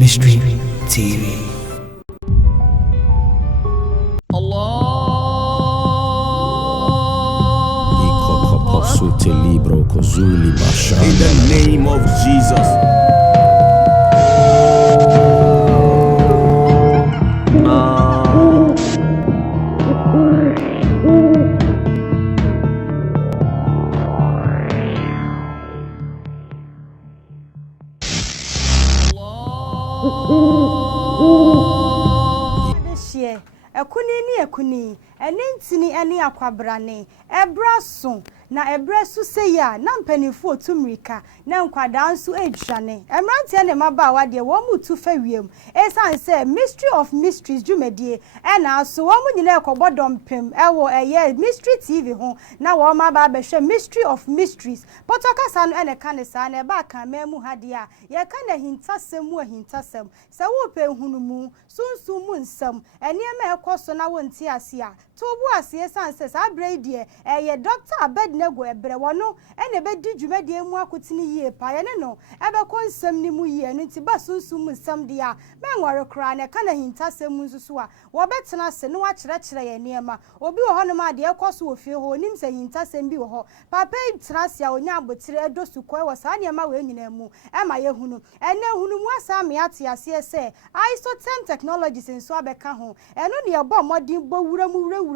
Mystery TV. In the name of Jesus. Ekuni enentini eni akwabrane ebraso na ebresu seya na mpanifo otumrika na nkwada nso edwane emrante ne maba de wo mutu fa wiem esan se mystery of mysteries dwumedie ena aso wo munyina ekobodompem ewo eye mystery tv ho na wo maba behwe mystery of mysteries potokasa no ene kanesa na eba kan memu hade a ye kana hintasem se wo pe hunumu sunsumu nsam eniema ekoso na wo nti ase a tobu ase esan se sa braidie eye Dr. Abednego ebre wono ene be di dwumade mu akotini yie pa ye ne no ebe konsam ni mu yie no nti ba sunsum nsam dia menwore kra ne kana hintasem nsusu a wo betena se no wa kyerɛkyerɛ ye niema obi wo hono ma de ekoso wo fie ho nim se hintasem bi wo ho papa tena se a onya abotire edosu koi wo sa niema we nyina mu ema ye hunu ene hunu mu asa me ate ase se isotem technologies nso abeka ho eno ne ye bo modin bo wura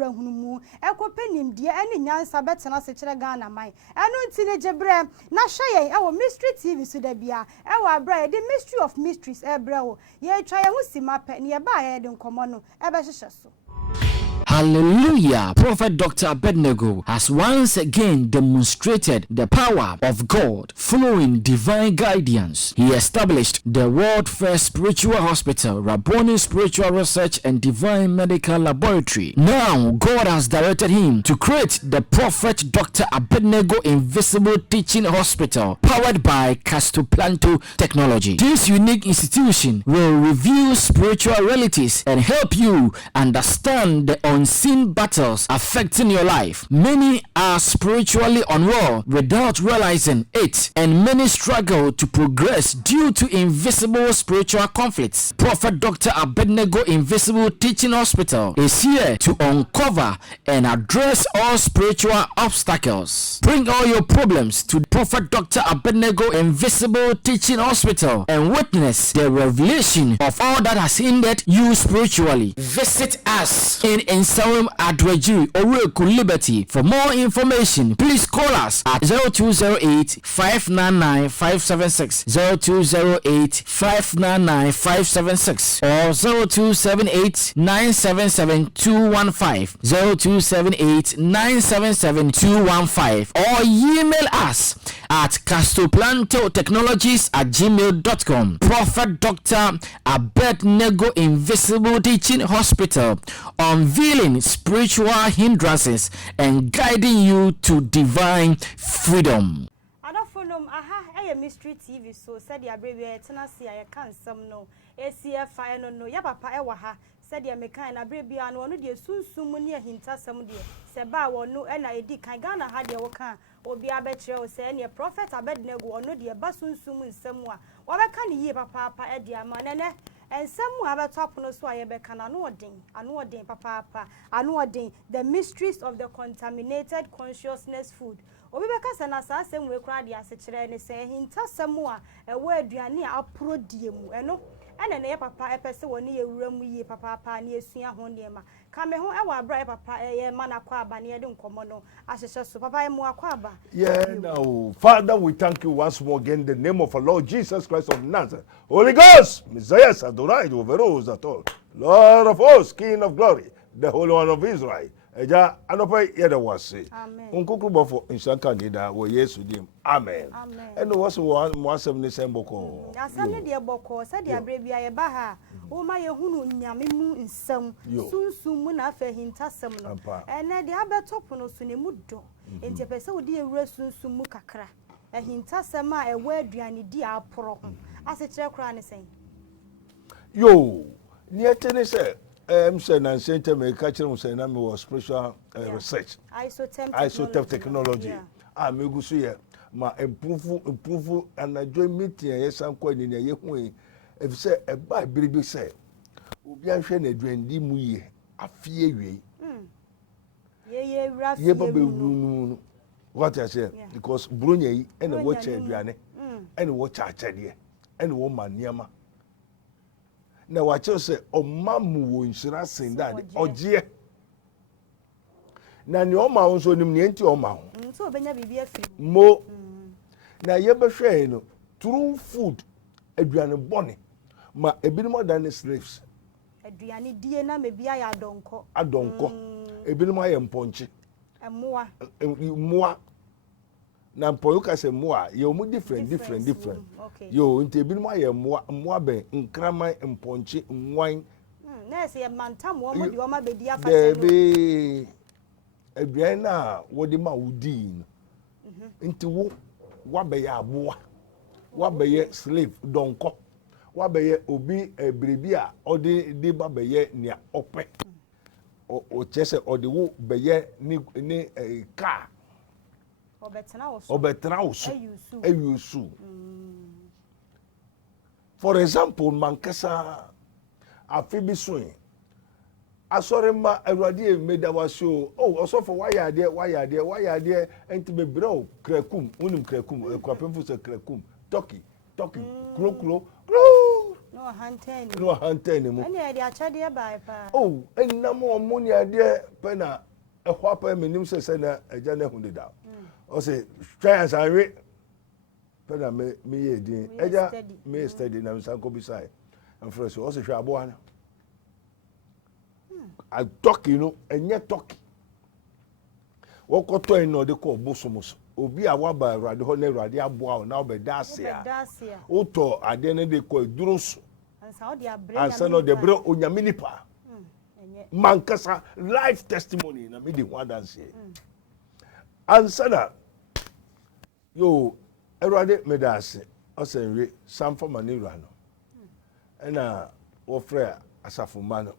hunu mu ekopenim die ene nyansa betena se kyerɛ Ghana mai eno ntine jebre na hwɛ yɛn mystery tv so da bia abra ye the mystery of mysteries ebra wo ye twa ye ho simapɛ ne ye ba ye de nkomo no ebɛhyehyɛ so. Hallelujah. Prophet Dr. Abednego has once again demonstrated the power of God following divine guidance. He established the world first spiritual hospital, Rabboni Spiritual Research and Divine Medical Laboratory. Now, God has directed him to create the Prophet Dr. Abednego Invisible Teaching Hospital, powered by Foos.Prophet technology. This unique institution will reveal spiritual realities and help you understand the unseen battles affecting your life. Many are spiritually unwell without realizing it, and many struggle to progress due to invisible spiritual conflicts. Prophet Dr. Abednego Invisible Teaching Hospital is here to uncover and address all spiritual obstacles. Bring all your problems to Prophet Dr. Abednego Invisible Teaching Hospital and witness the revelation of all that has hindered you spiritually. Visit us in Nsawam Adwajiri, Oreku Liberty. For more information, please call us at 0208 599 576, 0208 599 576, or 0278 977 215, 0278 977 215, or email us at castoplanto@gmail.com. Prophet Dr. Abednego Invisible Teaching Hospital, unveiling spiritual hindrances and guiding you to divine freedom. Mystery TV so said ya baby tenasi ya kan sam no ACF no ya papa e wa ha said ya mekan na baby an no de sunsum ne hintasam de se ba wono e na edi kan Ghana ha de wo kan obi abekire o se ne Prophet Abednego ono de ba sunsum nsam a wo be kan yi papa e de ama nene ensam a be top no so aye be kan anu odin papa anu odin the mysteries of the contaminated consciousness food. Obi beka se na sa asem we kra de asekire ne se hintasem a ewo aduane a aprodie mu eno ene ne papa epese woni ye wura mu ye papa ne esua ho nema ka me ho e wa bra papa ye mana kwa aba ne de nkomo no ahyehye so papa ye mu akwa aba. Yeah, now Father, we thank you once more again in the name of our Lord Jesus Christ of Nazareth. Holy Ghost, Messiah Adonai over us at all, Lord of hosts, King of glory, the Holy One of Israel. Eja anopai yeda wase. Amen. Unkuku bofo inshanka nida wo Yesu dim. Amen. Amen. Eno waso mo asem ne semboko. Asem ne de boko se de abrebia ye ba ha. Wo ma ye hunu nyame mu nsam. Sunsum mu na afa hintasem no. Ene de abetop no so ne mu do. Enti pese wo de ewura sunsum mu kakra. Hintasem a ewo aduane di aporo ho. Ase kire kra ne sen. Yo, ni etene se say na center me catch them say na me was spiritual research isotem technology me gusu ye ma improve and join meeting yes am ko ni ye hu if say a buy baby say obi anhwe na aduandi mu ye afie wie ye baba wu what I say because bronya yi and watch aduane and watch achede and wo maniama na watch say o mamu wo nshira sen that ogie na ne o ma wo so nim ne enti o ma ho so obenya bibia afiri mo na ye behwe no true food aduane bone ma ebinom dan slaves aduane die na mebia ya adonko ebinom aye mponche moa na mpoyuka se moa ye omu different yo nti ebinom aye moa be nkrama mponche nwan na se ye mantam wo mo de o ma bedi afa se aduane na wo de ma wudi nti wo wabe ya aboa wabe ye slave donko wabe ye obi ebrebi a odi di babe ye nia ope o chese odi wo be ye ni car obetena wo so ayusu for example mankasa afibi soin asore ma awurade emeda washo osofo wayade enti bebre o krakum unim krakum ekwapemfu se krakum turkey kro no hanteni mu ani ade achade bai pa enam omoni ade pe na ehwa pa menim se na eja na hundeda o se try anwe pe na me ye din eja me study na nsanko bisai amfresh o se hwa abo na a turkey no enye turkey wokoto en no de ko bosomoso obi a waba awurade ho na awurade aboa na obeda ase a uto ade ne de ko duruso ansa no de bre onyame nipa mankasa life testimony na me de ho adanse ansa na yo awurade medase osenwe samfama ne wura no na wo frɛ asafo ma no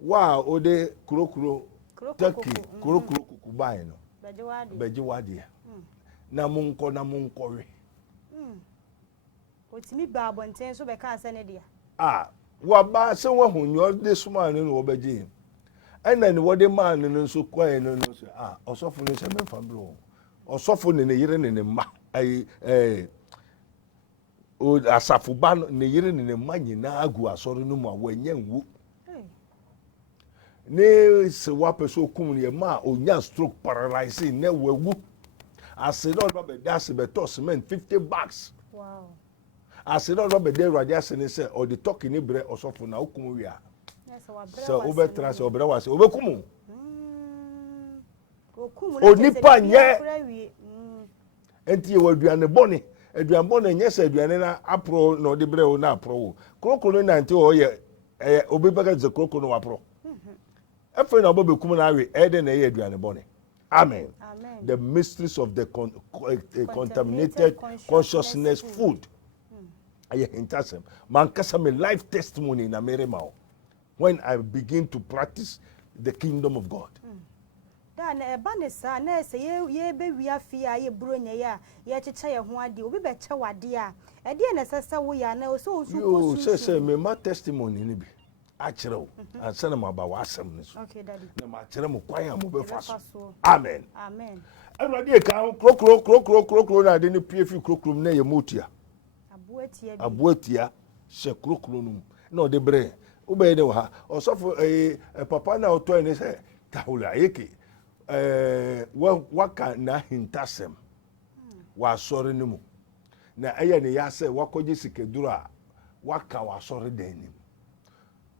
wa ode kurokuro turkey kurokuro kukubai no beji wade na munko we otimi ba abonten so be ka ase ne dia wa ba se wa hunyo de suma ne no beji ena ni wode man no so kwae no so osofo ne se memfa bro osofo ne yire ne ma o asafo ba ne yire ne ma nyina agu asoro no mu a wanya nwu ne se wa peso kum ne ma onya stroke paralysis ne wawu asidon ba be das be to cement 50 bucks wow asidon ba be de radi asene se o de talk ni bre osofo na okum wi a so obe trans obere wase obekum onipa nye enti we aduane bone aduane bone nye se aduane na apro na de bre o na apro krokro na nti o ye obebega ze krokro no wapro efe na obekum na awe ede na ye aduane bone amen. The mysteries of the contaminated consciousness food. I intercede. Mankasa me life testimony in America when I begin to practice the kingdom of God. Dan eba ne sa na se ye be wi afia ye bronya ya ye cheche ye ho ade obi be che wade a ede na sesa wo ya na so you say me my testimony ni bi achiro ansana maba wasam ni so okay daddy na ma kire mo kwan a mo be fa so amen everybody e kan krokro na de ni piefi krokro na ye motia abuatia se krokro no na de bre wo be de ha osofo papa na oto ni se tahula yeke waka na hintasem wa sori ni mu na eye ne ya se wakoje sikeduru a waka wa sori den ni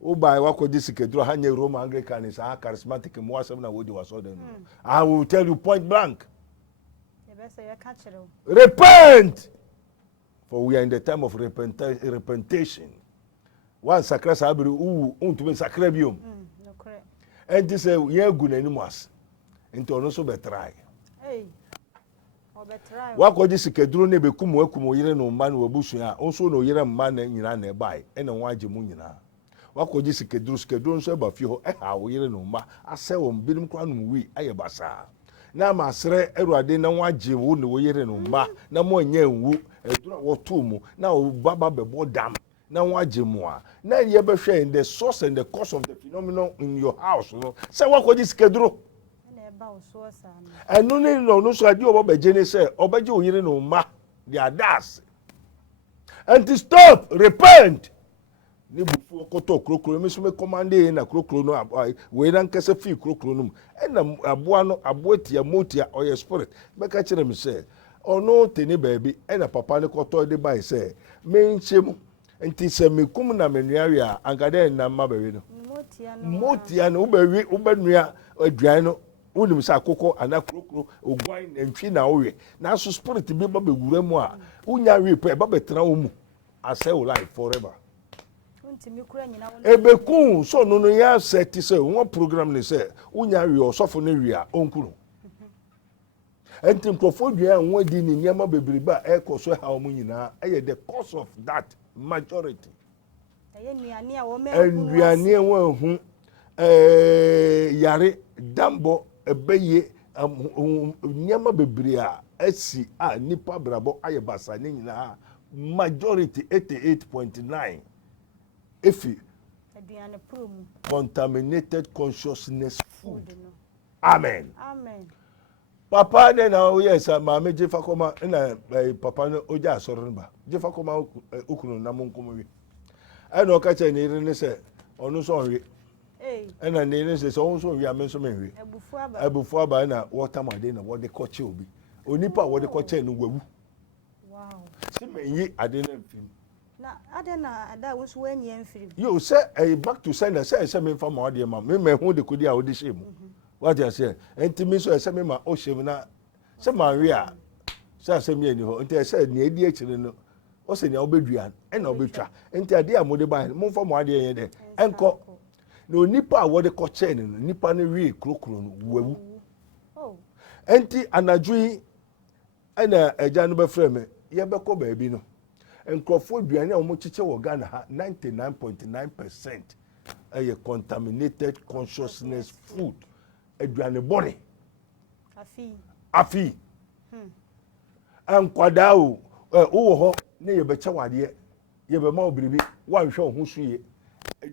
Uba wako disikedro hanye Roman Anglican is a charismatic mwasem na wodi wasode no. I will tell you point blank. Repent! For we are in the time of repentation. One sacra sabri to be sacrabium. No correct. And this ye good animals. Into ono so betray. Hey. O betray. Wako disikedro ne be kumu yire no man wo busu ya. Onso no yire man nyina na bai. Ene waje mu nyina. Wakoji sikedru nso ba fi ho ha wo yire no ma ase wo binim kwa no wi aye basa na ma sere Awurade na waje wo ne wo yire no ma na mo anya nwu edura wo to mu na wo baba bebo dam na waje mo a na ye be hwe in the source and the cause of the phenomenon in your house no say wakoji skeduro na e ba o so sa enu ni no so ade obo beje ni say obeje oyire no ma their das and to stop repent ni bufu okoto krokro me so me commande na krokro no we na nkese fi krokro no na aboa no aboatia motia oye spirit be ka kire me say ono teni baabi na papa ne koto de bai say me nchemu nti se me kum na menuawe a ankade na mabawe no motia no ubawi ubanua aduan no unim sa akoko ana krokro ogwan ntwi na owe na so spirit bi ba bewura mu a unya we pe ba betra wo mu asay life forever ntimi kura nyina won ebekun so no ya set say won program ni say unya we osofo ne we a onkuru enti mkrofo dua won di ni nyama bebriba ekoso ha omu nyina the cause of that majority nuane a wo me nuane won hu yare dambo ebeye nyama bebri a asi a nipa brabo aye basa ni nyina majority 88.9 efi aduane prom contaminated consciousness food. Amen. Amen. Papa de na yes mama jefa koma na papa no oja asoro ba jefa koma okunu na monkomo wi ana o ka che ni ri ni se onu so nwe ana ni ni se so onu so wi amenso menwe ebufu aba na water made na wode koche obi onipa wode koche no wawu wow si menyi ade na mfim na ade na ada wo so wanyi mfiri yo say back to sender say me fa ma ode ma me hu de kodi a ode shemu. What you say? Enti mi so ese me ma o hye na se ma we a se ase me ani ho enti ese ne edi akire no o se ne obedua e na obetwa enti ade a mode ban mo fa mo ade yen de enko na onipa a wode ko che ne no nipa ne wi krokro no wawu oh enti anadwi ana eja no be frame ye be ko ba bi no enkrofo aduane a mo chiche wo Ghana ha 99.9% a contaminated consciousness food. Aduane bone afi ankwada o wo ho ne ye be chawade ye be ma obiribi wa hwe ho suye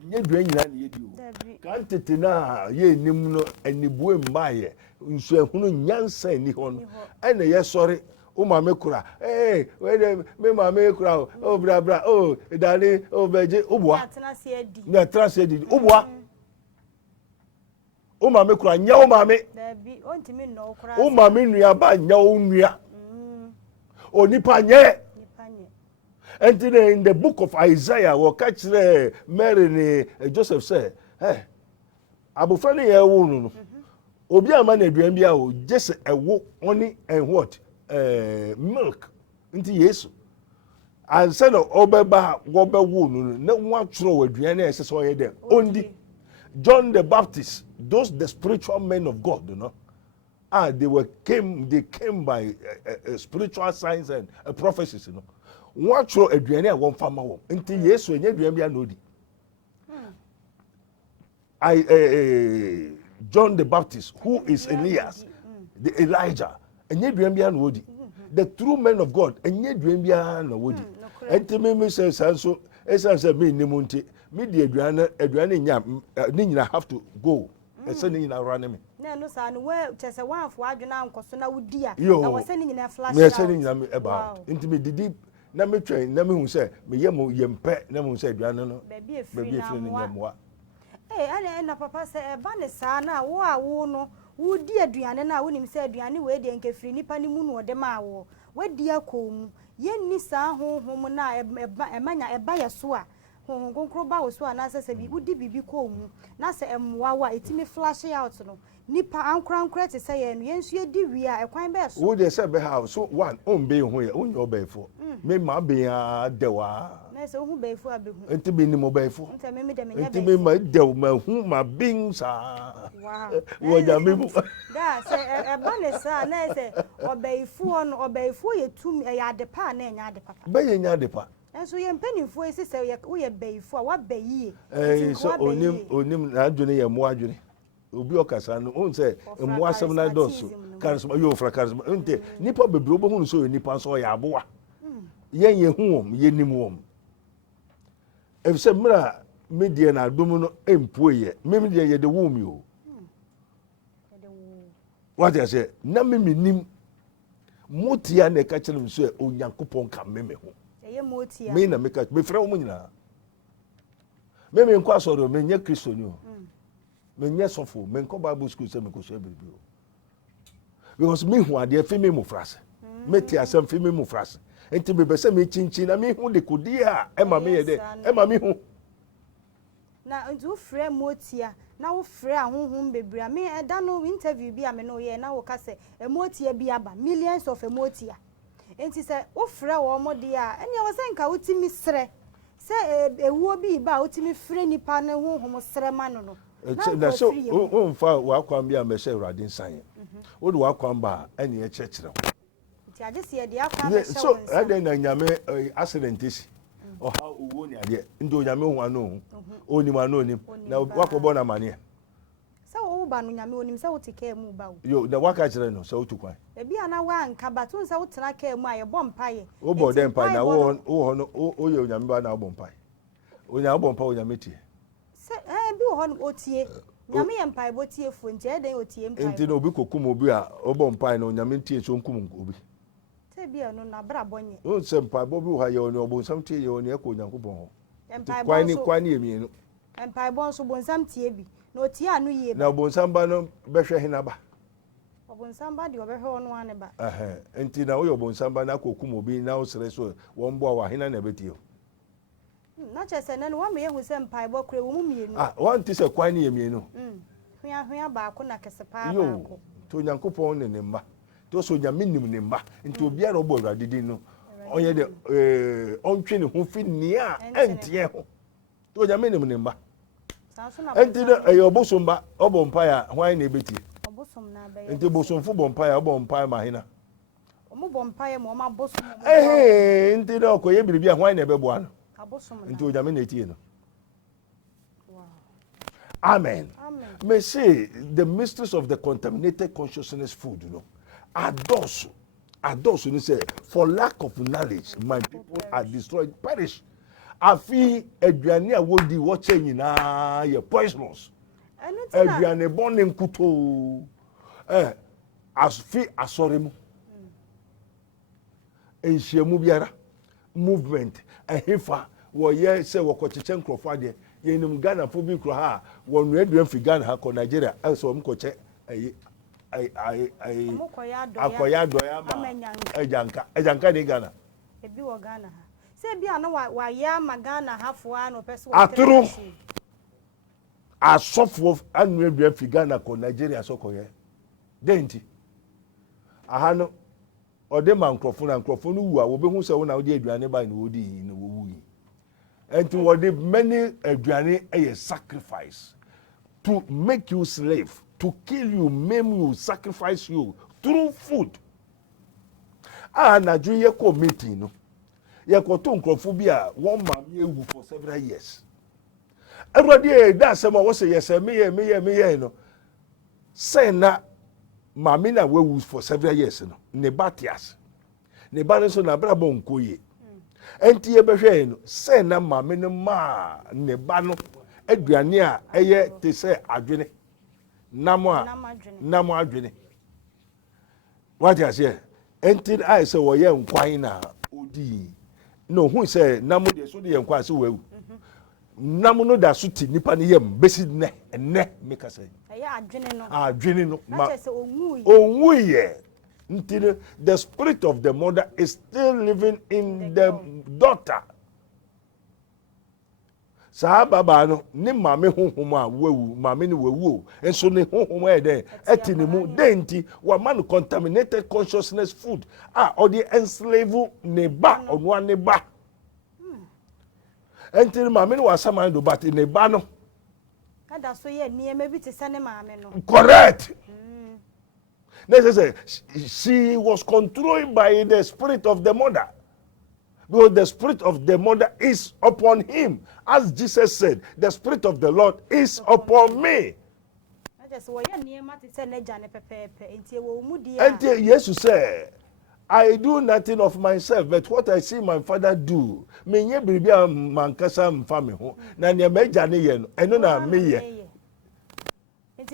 nye duan nyina ne ye di o kan tete na ye nim no anibuo mbaye nsu ehunu nyansa ni ho no ene ye sori o ma me kura we de me ma me kura o bra o dale o beje obua na trase edi obua o ma me kura nya o ma me dabi o ntimi no kura o ma me nua ba nya o nua o nipa nye and in the book of Isaiah wo catch Mary ni Joseph say abofra ne ye wo no obi ama na aduan bia o jese ewo oni and what milk nti Yesu and say no obeba wo be wo no na wa tro aduan na ese so ye dem ondi John the Baptist, those the spiritual men of God, you know, they came by spiritual signs and prophecies, you know. One throw a duane one farmer home. Until yes, when you do John the Baptist, who is Elias, the Elijah, and you do the true men of God, and you do and to me says so as me nimunti. Me the aduane nyina have to go ese ni nyina run me na no sa no we chese wan fo adwena nkoso na wudi a na wo se ni nyina flash out ese ni nyina me eba nti me didi na me twen na me hu se me yem yempe na me hu se aduane no ba bi efiri na moa ane na papa se eba ne sa na wo a wo no wudi aduane na wo nim se aduane we de nkefiri nipa ni mu no de ma wo wadi akomu yenni sa honhom na emanya eba yeso a honhom ba wo so ana se bi wudi bibi ko mu na se emwa wa etimi flash out no nipa ankran te se ye no yensu edi wi a ekwan be so wo de se be ha so one on be ho ye onyo be fo me ma be ya de wa na se hu be fo abehu enti be ni mo be fo enti me de me nya be enti me ma de ma hu ma bin sa wow wo ja me bu da se eba ne sa na se obeifu no obeifu ye tum ya de pa na nya de papa be ye nya de pa enso ye mpanimfo esi se wo ye beifu a wa bayi so onim na adwene ye mo adwene obi okasa no on say mo asem na doso charisma yo fra charisma nte nipa bebre obo hu so nipa so ya aboa yen ye hu wom ye nim wom if some media na domuno employe media ye the womb you what I say na me nim motia na ka kire so onyankopon ka me ho eye motia me na me ka me frɛ wo nyina me nko asoro me nya kristo ni o me nya sofo me nko bible school se me ko so bibi o because me hu ade fi me mu frase me ti asem fi me mu frase enti me be se me chinchin na me hu de kodi a e ma me ye de e ma me hu na ntu frɛ motia na wo frɛ ahonhom bebra me eda no interview bi a me no ye na wo ka se emotia bi aba millions of emotia enti se wo frɛ wo mo de a ene wo se nka wotimi srɛ se ewuo bi ba wotimi frɛ nipa ne honhom srɛ ma no no na so wo mfa wa kwam bi a me hye urade nsan wo de wa kwam ba ene ye kyekere nti ade se ye de akwa me hye so ade na nyame accident isi o ha owo ni ade ndo nyame hu ano oni ma no ni na wakobo na mane sa wo ba no nyame onim sa wo tike mu ba wo yo da waka kire no so tukwan e bia na wa nka ba tun sa wo tena ka mu aye bom paye wo bo dem pa na wo no o ye nyame ba na bom paye onya bom pa onya metie se bi wo ho no otie nyame ye mpaye bo tie fu nje e den otie mpaye enti no obi kokum obi a o bom paye no nyame tie so nkum obi se bia no na bra bonye o se mpaye bo bi wo ha ye oni obonsam tie ye oni e ko nyankopon ho mpaye bo kwani emienu mpaye bo so bonsam tie bi na otie anu ye na obonsam ba no behwe hina ba obonsam ba de obehwe ono ane ba enti na wo ye obonsam ba na kokum obi na wo sere so wo mbo wa hina na betie na chese na no wa me yehu se mpae bo kure wo mu mienu wan ti se kwan ye mienu hwia ba ko na kese pa ba ko to nyankopon ne mma to so nyame nim ne mma nti obi ara obo awrade din no onye de ontwe ne ho fi nia entie ho to nyame nim ne mma enti de obosomba obo mpae hwan na ebetie obosom na ba enti bosomfo bo mpae obo mpae ma hina omo bo mpae mo ma bosom enti de okoye biribi a hwan na ebebo ano into nyame na etie no wow amen may say the mysteries of the contaminated consciousness food adults you say for lack of knowledge my people are destroyed perish afi aduane a wodi wo che nyina ye poisonous aduane bonne nkuto afi asoremu enhyiamu biara movement ehifa wo ye se wo kocheche nkrofo ade ye nim Ghana fo bi kro ha wo no aduan fi Ghana ha ko Nigeria so mo koche akoya doya ma ejanka ni Ghana ebi wo Ghana ha se bia na wa ya ma Ghana ha fo ano pese wo aturu asofo anu aduan fi Ghana ko Nigeria so ko ye denti aha no ode ma nkrofo na nkrofo no wu a wo be hu se wo na wo de aduane ba ni wo di ni wo wu yi enti wo de many aduane a sacrifice to make you slave, to kill you, maim you, sacrifice you through food. Na ju ye ko meeting no ye ko to nkrofo bi a one man ewu for several years everybody da say mo wo say yes me ye no say na mami na we for several years no ne batias ne ba no so na bra bon koye enti ye behwe no say na mami no ma ne ba no aduane a eye te say adwene namo adwene what you say enti I say wo ye nkwan na odi no hu say namo de so de ye nkwan se wewu namo no da so ti nipa ne yem besi ne make say adwene no ma onwuye until the spirit of the mother is still living in the daughter. Sahaba ba no ni mame honhom a wewu mame ni wewu enso ne honhom e den etini mu denti wa man contaminated consciousness food or the enslave ne ba onwa ne ba enti mame ni wasama do but ne ba no kada so ye niema bi te sane mame no correct. She was controlled by the spirit of the mother. Because the spirit of the mother is upon him. As Jesus said, the spirit of the Lord is upon me. And Jesus said, I do nothing of myself, but what I see my father do, me nye biribi a mankasa mfa me ho. Na ne meja ne ye no, eno na me ye.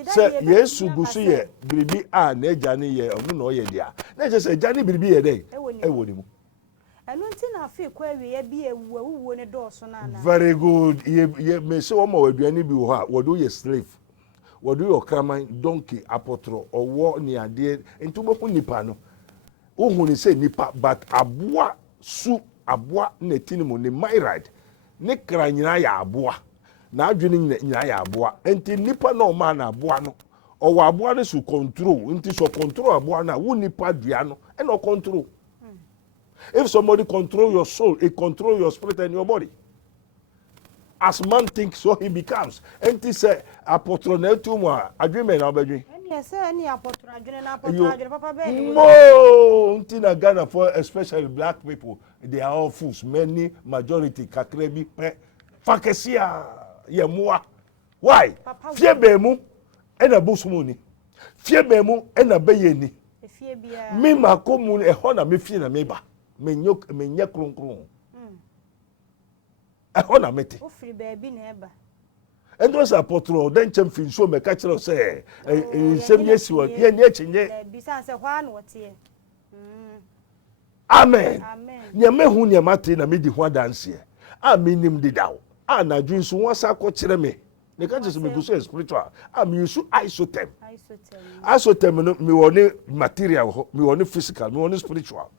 Se Yesu gusu ye biribi a na eja ne ye, onu na oye dia. Na je se eja ne biribi ye dey. Ewo ni mu. Eno nti na afi kwa wie bi ewuwo ne dooso na na. Very good. Ye me se o ma waduane bi wo ha, wo do ye slave. Wo do your kraman, donkey, apotro, owo ni ade, ntumo hu nipa no. Uhuni say nipa but aboa su aboa na tinimu ne myriad ne kra nyina ya aboa na adwene nyina ya aboa enti nipa na o ma na aboa no o wa aboa ne su control enti so control aboa na wo nipa dua no e no control. If somebody control your soul, it control your spirit and your body. As man thinks, so he becomes. Enti say apotronetu mo adwene na obedwe. No, until Ghana for especially black people, they are all fools. Many majority kakrebi fakesia ye moa. Why? Fie bemu ena busumuni. Fie bemu ena beyeni. Me makomu ehona me fie na meba. Me nye kronkron. Ehona mete. Ofri baby na eba. And those apotro then champion so me catch say same yes one ye nye chinye amen nyame hu ne mate na me di ho dance a me nim di daw a na dwun so won sa ko kire me ne ka just me go so spiritual a me use isotem no me woni material ho me woni physical me woni spiritual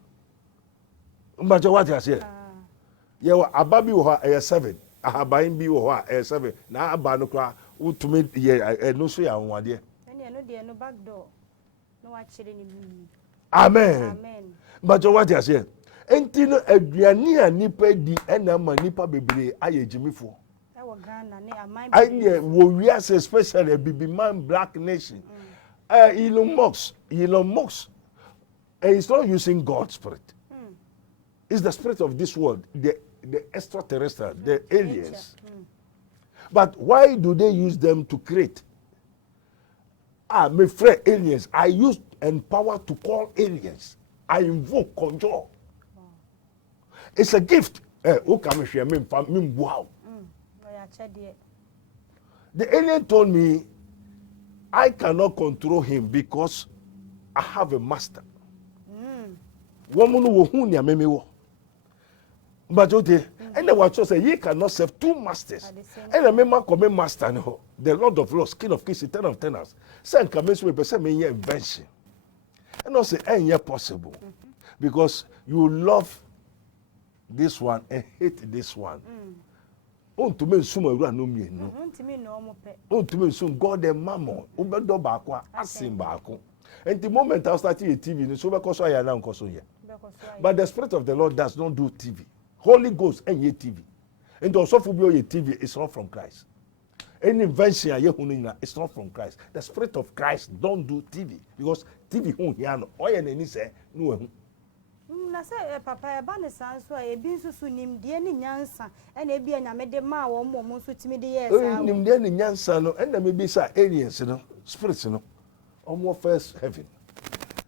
mbaje what you say ye wa ababi wo ha 7 ahaban bi wo ho a 7 na aba no kra utumi ye no so ya nwade no de no back door no wa kire ni bi amen but what you say enti no aduane a nipa di ena ma nipa bebre aye jimifo e wo Ghana ne aman anye wo wiase especially a bibi man black nation Elon Musk is not using God's spirit. It's the spirit of this world, the extraterrestrial, the aliens. But why do they use them to create? My friend, aliens. I use power to call aliens. I invoke, conjure. It's a gift. Wow. The alien told me, I cannot control him because I have a master. Woman who ni ameme wo. But okay, and the watch say ye cannot serve two masters. And the member come master no, the Lord of Lords, King of Kings, Eternal of Tenors. Say come we person me invention. And also ain't possible. Because you love this one and hate this one. To me sumo ewura no mi no. Ntimi no mo pe. To me sum God and mammon. Obedo baako asim baako. And the moment I started a TV, so because I am now here. But the Spirit of the Lord does not do TV. Holy Ghost and ye TV. And also for your TV is not from Christ. Any invention it's not from Christ. The Spirit of Christ don't do TV because TV won't hear no. All you say no. Na say papa e ba ne san so e bi nsusu nimde ni nyansa e na bia nyame de ma wo mo nso timi de yes a nimde ni nyansa no e na me bi sa aliens no spirits no omo first heaven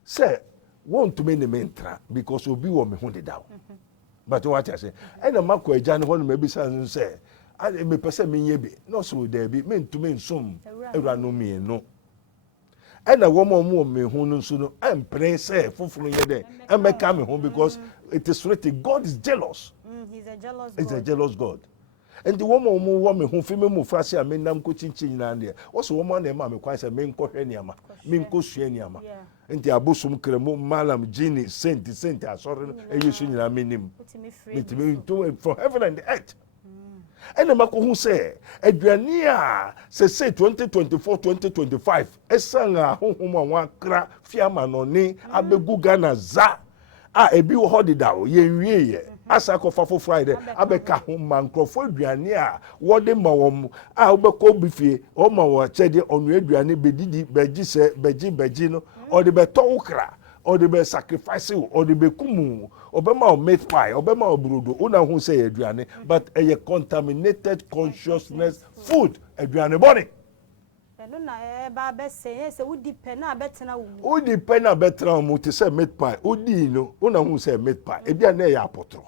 say want to me ne mentra because obi wo me hu de daw but what I say e na makọ agya ne ho no me bi sa no say me pese me nye bi no so there bi me ntumi nsom ewra no me no and a woman me who no so no pray say fufuru ye de and make me home because it is written God is jealous. He's a jealous God. He's a jealous God. And the woman me who fime mu frase a me nam ko chinchin na de. What's woman na ma me kwan say me nko hwe niama. Me nko sua niama. Enti abosum kremo malam genie saint asore eyesu nyina me nim. Me from heaven and the earth. And the Mako who say, Adriania, say 2024, 2025, Esanga, Homa, Kra, Fiamanoni, Abegu Gana Za, Ebi Hodidao, Ye, Asako Fafo Friday, Abeka Human, Crawford, Adriania, Wade Mawom, Albeko Bifi, Oma, Chedi, on Adriani, Bedidi, Bejino, or the Betokra. Or the best sacrifice, or the bekumu, Obama or made pie, Obama or brudo, una who say Adriane, but a contaminated consciousness food, Adriane body. eno na ba be say say udi pe na betena wo udi pe na betena wo te say meat pie udi no una hu say meat pie e bia na ya apotro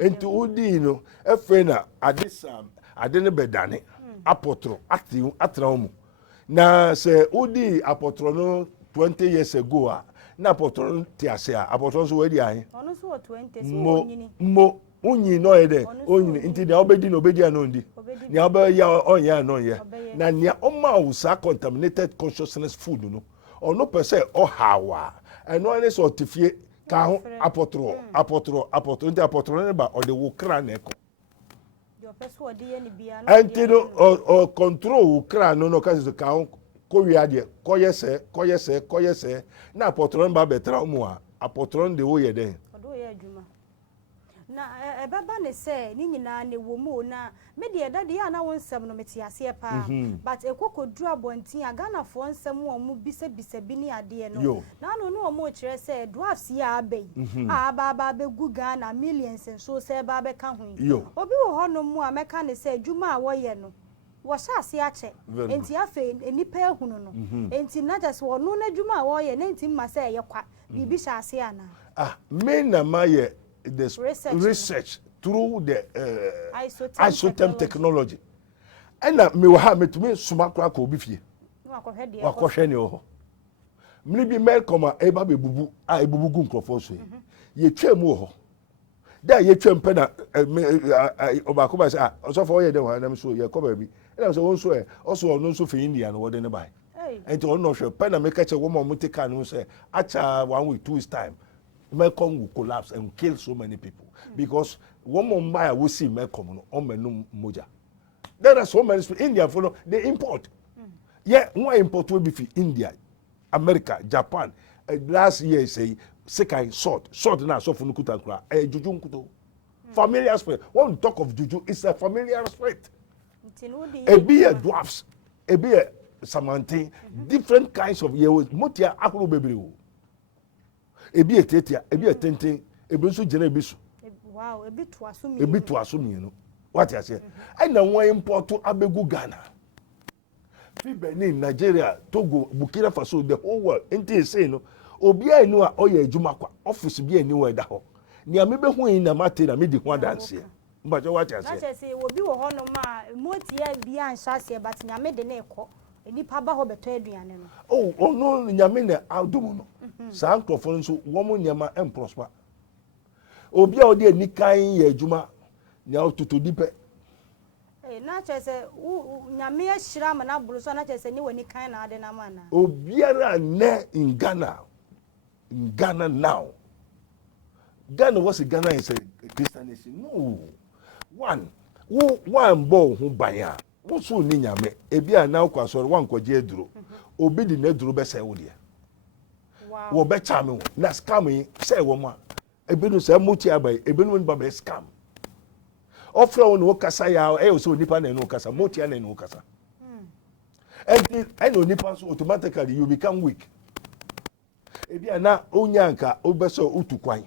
enti udi no efe na ade ne bedane apotro atra wo mu na say udi apotro no 20 years ago na apotro ti ase apotro so wedi an ono so 20 so onyini unyi no ede onyi nti na obedi no obedi anondi ni obe ya onya no ye na ni oma usa contaminated consciousness food no ono pese o hawa eno ani so tifie ka ho apotro nti apotro ne ba o de wo kra na eko yo pese o de ye ni bia no anti no o control kra no ka so ka ho ko wi ade koyese na apotro ne ba betra mu a apotro de wo ye den odo ye adwuma na baba ne say ni nyina ne wo mu na me de dade ya na wonsem no meti ase pa but ekokodru abontin aga na fo nsem wo mu bise bi ni ade no na no mo kire say dwarfs ya abai aba begu Ghana millions so say ba be ka ho obi wo ho no mu a meka ne say dwuma a wo ye no wo sha ase ache enti afa enipa ehunu no enti na just wo no na dwuma a wo ye na enti ma say ye kwa bibi sha ase ana me na ma ye the research through the isotherm technology. And me wa ha metumi suma kwa ko bi fie. Wa ko hwe ne ho. Mli bi mel koma e ba bebubu ebubu gu nkrofo so. Ye twam ho. Da ye twam pe na obako ba say osofo ye de wa na so ye ko ba bi. E na so won so e oso ono so fe India no wo de ne bai. Enti ono hwe pe na me ka che wo mo mutika no say acha 1 week 2 weeks time. Melcom will collapse and kill so many people because one more buyer will see Melcom on menum moja. There are so many India follow they import. Yeah, one import will be for India, America, Japan. Last year say second salt now so for nukuta kura juju nkuto. Familiar spirit. When we talk of juju, it's a familiar spirit. A be a dwarfs, a be a samantin, different kinds of years. Motia akuru baby. Ebi etetia ebi etenten ebi nso gena ebi so wow ebi to asumi no what you say I na one import to abegu Ghana fi Benin Nigeria Togo Burkina Faso the whole world enti say no obi anu a oye adwuma kwa office bi ani we da ho ni ame be hu na mate na me di ho dance mba je what you say na say obi wo ho no ma motia bi an hase but nyame de na ekọ enipa ba ho beto aduane no ono nyame na adomu no sa nkrofo nso wo mo nyama em prosper obi a odi anikan ye adwuma nya ototodipe na chese nyame ahira ma na buru so na chese ni wani kan na ade na ma na obiara ne in Ghana now Ghana was a Ghana is a Christian nation no one bo hu banya wo so ni nyame ebi a na kwa so wan kwaje eduro obi di na eduro be se wo de wo be chame na scam yi se wo ma ebi no se muti abai ebi no ba be scam ofra wo no kasa ya e so nipa na no kasa muti na no kasa and I know nipa so automatically you become weak ebi a na onyanka obeso utukwan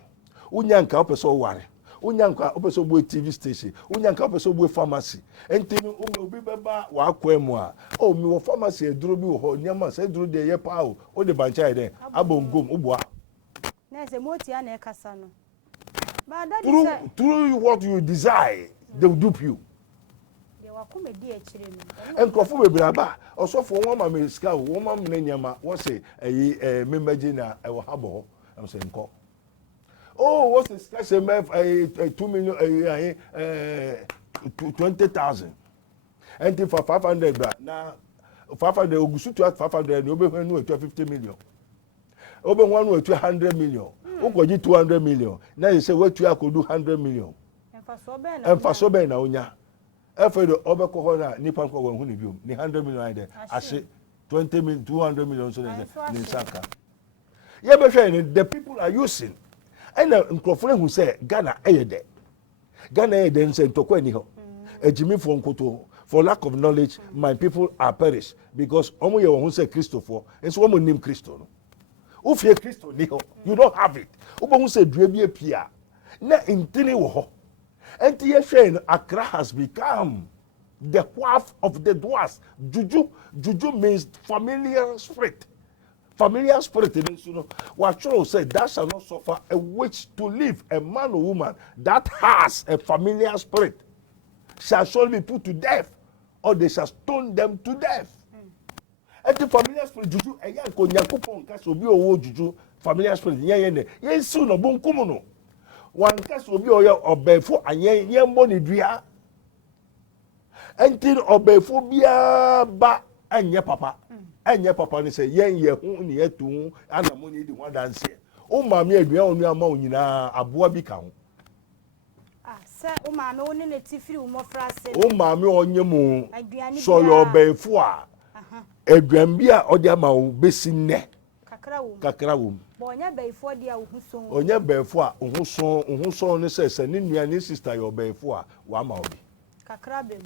onyanka opeso ware onyanka opeso bo TV station onyanka opeso bo pharmacy entinu obi beba wa akwemu a o mi wo pharmacy eduro bi wo ho nyama se eduro de ye pa o de bancha ide abongom obua na se moti ana e kasa no but that is through what you desire they will dupe you they wa komedi e kire no enkofo bebraba osofo won ma me ska won ma me nyama wo se membaji na e wo habo ho am se nko oh what's the cash MF 2 million 20,000 and for 500 na 500 ogusu to 500 no be hwenu 50 million obe one 200 million okoji 200 million na you say what you akodu 100 million emfaso be na onya efedo obe ko ho na nipa ko hu ni biom ni 100 million ide ase 20 million 200 million so ni saka ye be hwe the people are using and nkrofo hu say Ghana eyede nse ntokwa ni ho ejimi fo nkoto for lack of knowledge my people are perish because omo ye won say Christopher enso omo nim Christo no ofie Christo ni ho you don't have it obo hu say dua bi apia na intini wo ho enti ye hwe no Accra has become the wharf of the dwarfs. Juju means familiar spirit. Familiar spirit. What Charles said, that shall not suffer a witch to live. A man or woman that has a familiar spirit shall surely be put to death, or they shall stone them to death. And the familiar spirit, Juju, a young Konyakupon Castle be a Juju, familiar spirit, yen soon a bon kumuno. One castle be or before a yen money dria. Until obephobia ba anya papa. Anya papa ni say yen ye hu ni etu ana mo ni di one dance. O ma me aduan onu ama onyina aboa bi ka ho. Se o ma me woni ne tifiri wo mofra se. O ma me onye mu so yo obefo a. Aduan bi a odi ama wo besi ne. Kakra wo. Bo onya befo dia wo huson. Onya befo a huson ni se ne nua ni sister yo befo a wa ma obi. Kakra bem.